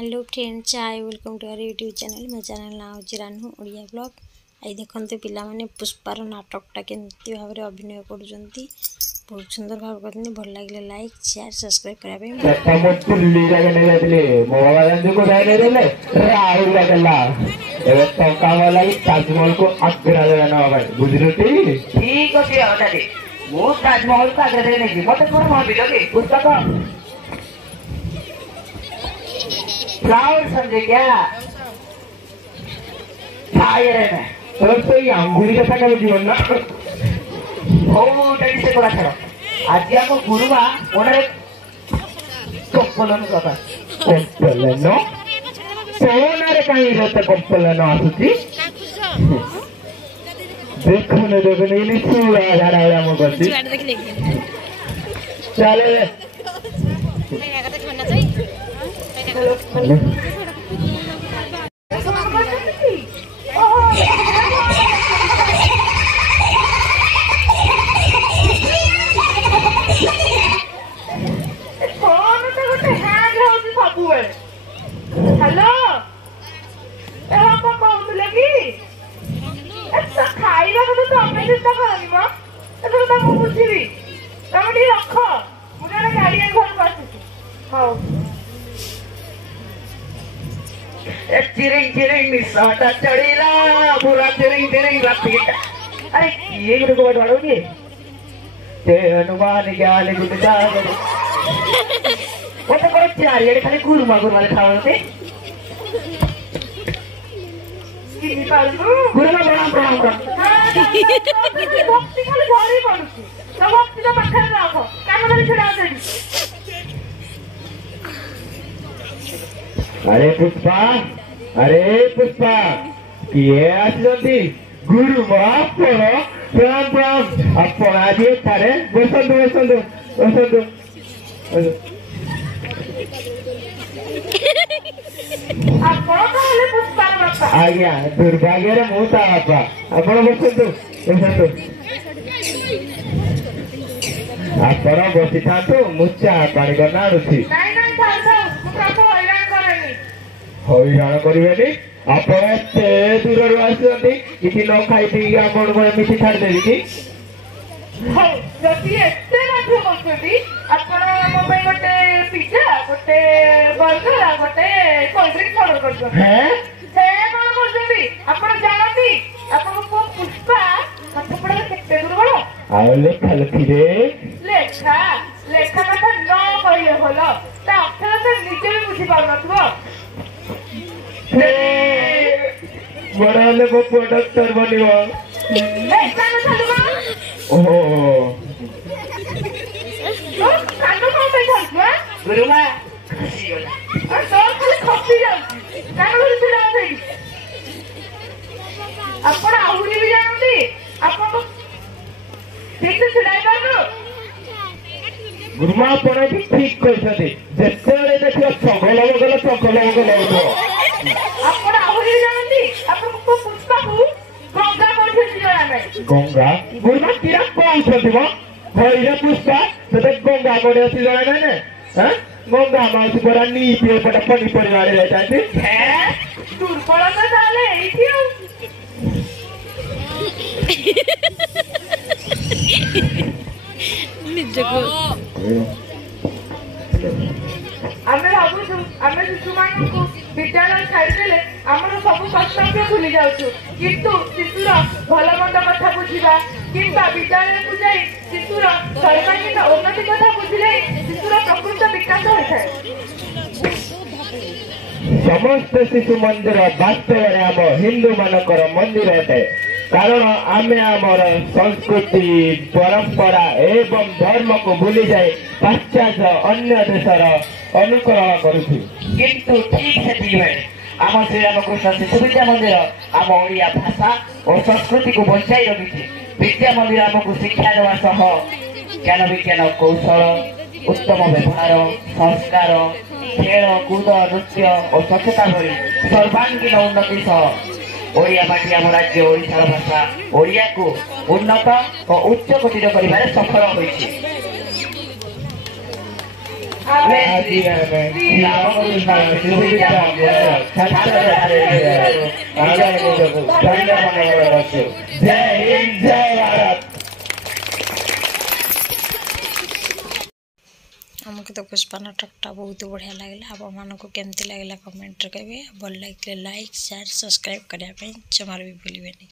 Hello friends, hi welcome to our YouTube channel. मो channel ना हूँ रानू ओडिया ब्लॉग। आई देखते पिलाने पुष्पार नाटकटा केमती भाव में अभिनय कर बहुत सुंदर भाव करते। भल लगे लाइक शेयर सब्सक्राइब करने ताजमहल को अग्रहण बुझल ठीक अच्छे मु ताजमहल को आगे नहीं मत भाविल पुस्तक फ्लावर समझे क्या तो ये अंगुरी कथा का जीवन ना से करा छाड़ आज आम गुरुमा ओनारे कप्पलन कथा कप्पलन सोनारे कहीं रहते कप्पलन आसुची देखने देखने ये सूरा झाड़ा है हम करती चले हेलो कहूल कि खाइबा तो तमें चिंता कर बुझी तुम रख मुझे गाड़ी घर को हाँ चिरिंग चिरिंग निशाटा चढ़ीला पूरा चिरिंग चिरिंग राती अरे ये गुरु को बैठवाड़ो जी ते हनुमान ज्ञान गुरु जागर वो तो करो चार ये खाली गुरुमा गुरुमा खाओ गुरुमा प्रणाम प्रणाम भक्ति खाली घरे पड़ुची तो भक्ति तो पाखरे रखो काम खाली छुड़ा अरे पुष्पा किए आसती गुरु आपण प्रणाम प्रणाम आपण आज थारे बसंतु बसंतु बसंतु आज्ञा दुर्भाग्य मुता बापा आपण बसंतु बसंतु आपण बसी था मुचा पानी करना हईराण करेंगे आप दूर आसती किसी न खाई पी आपी छाड़देवी कि गोटे पिज्जा गोटे बर्गर गोटे कोल्ड ड्रिंक्स ऑर्डर जानती पुष्पा पाठपढ़ा केते दुर्बल लेखा लेखी लेखा लेखा कथा न कहले भल अक्षर तो निजे भी बुझी पार बड़ा लोग प्रोडक्टर बनिबो ओहो कानो को पे थालवा गुरुमा खसी गला और तो खाली खसी जाउची कानो को छिड़ा देई आपण आहुरी भी जानती आपण को ठीक से छिड़ाई पारो गुरुमा आपण भी ठीक कहछथि जेते बेले देखियो छगल बगल हो आपण आहुरी भी जानती आपण को पुष्पा को गंगा कोठी छिड़ा नै गंगा गुरुमा किरा कहछथि बा भैया पुष्पा तते गंगा कोठी अछि जाना नै हां गंगा माउसी परा नी पे पटा पनी परिवार ले जाते है दुर्बल तो डाले एथि निजको आमे भाबु आमे शिशुमान को विद्यालय छाड़देले आमर सब कर्तव्य भूली जाउछु किंतु शिशुर भल मंद कथा बुझिबा किंबा विद्यालय को जाई शिशुर सर्वांगीन उन्नति कथा बुझिले शिशुर प्रकृत विकास होइछे। समस्त शिशु मंदिर वास्तव में आम हिंदू मानकर मंदिर अटे कारण आमे आमर संस्कृति परंपरा एवं धर्म को भूली जाए पाश्चात्य अन्य देशर अनुकरण करुछु किंतु ठीक से आम श्री रामकृष्ण शिशु विद्या मंदिर आम ओडिया भाषा और संस्कृति को बचाई रखी विद्या मंदिर आमको शिक्षा देवा सह ज्ञान विज्ञान कौशल उत्तम व्यवहार संस्कार खेल कूद नृत्य और स्वच्छता भली सर्वांगीन उन्नति सह ओडिया माटी आम राज्य ओडिशार भाषा ओडिया को उन्नत और उच्च कोटिर कर सफल होइछि। ଆଜି ଆମେ ରାମକୃଷ୍ଣ ଶିଶୁବିଦ୍ୟା ମନ୍ଦିରର ଛାତ୍ରଛାତ୍ରୀ ଧନ୍ୟବାଦ କରୁଛୁ। ଜୟ ହିନ୍ଦ ଜୟ ଭାରତ। आमको तो पुष्पा नाटकटा बहुत बढ़िया लगे। आपको केमती लगे कमेंट रे कहबे। भल लगे लाइक शेयर सब्सक्राइब करने जमार भी भूलिए।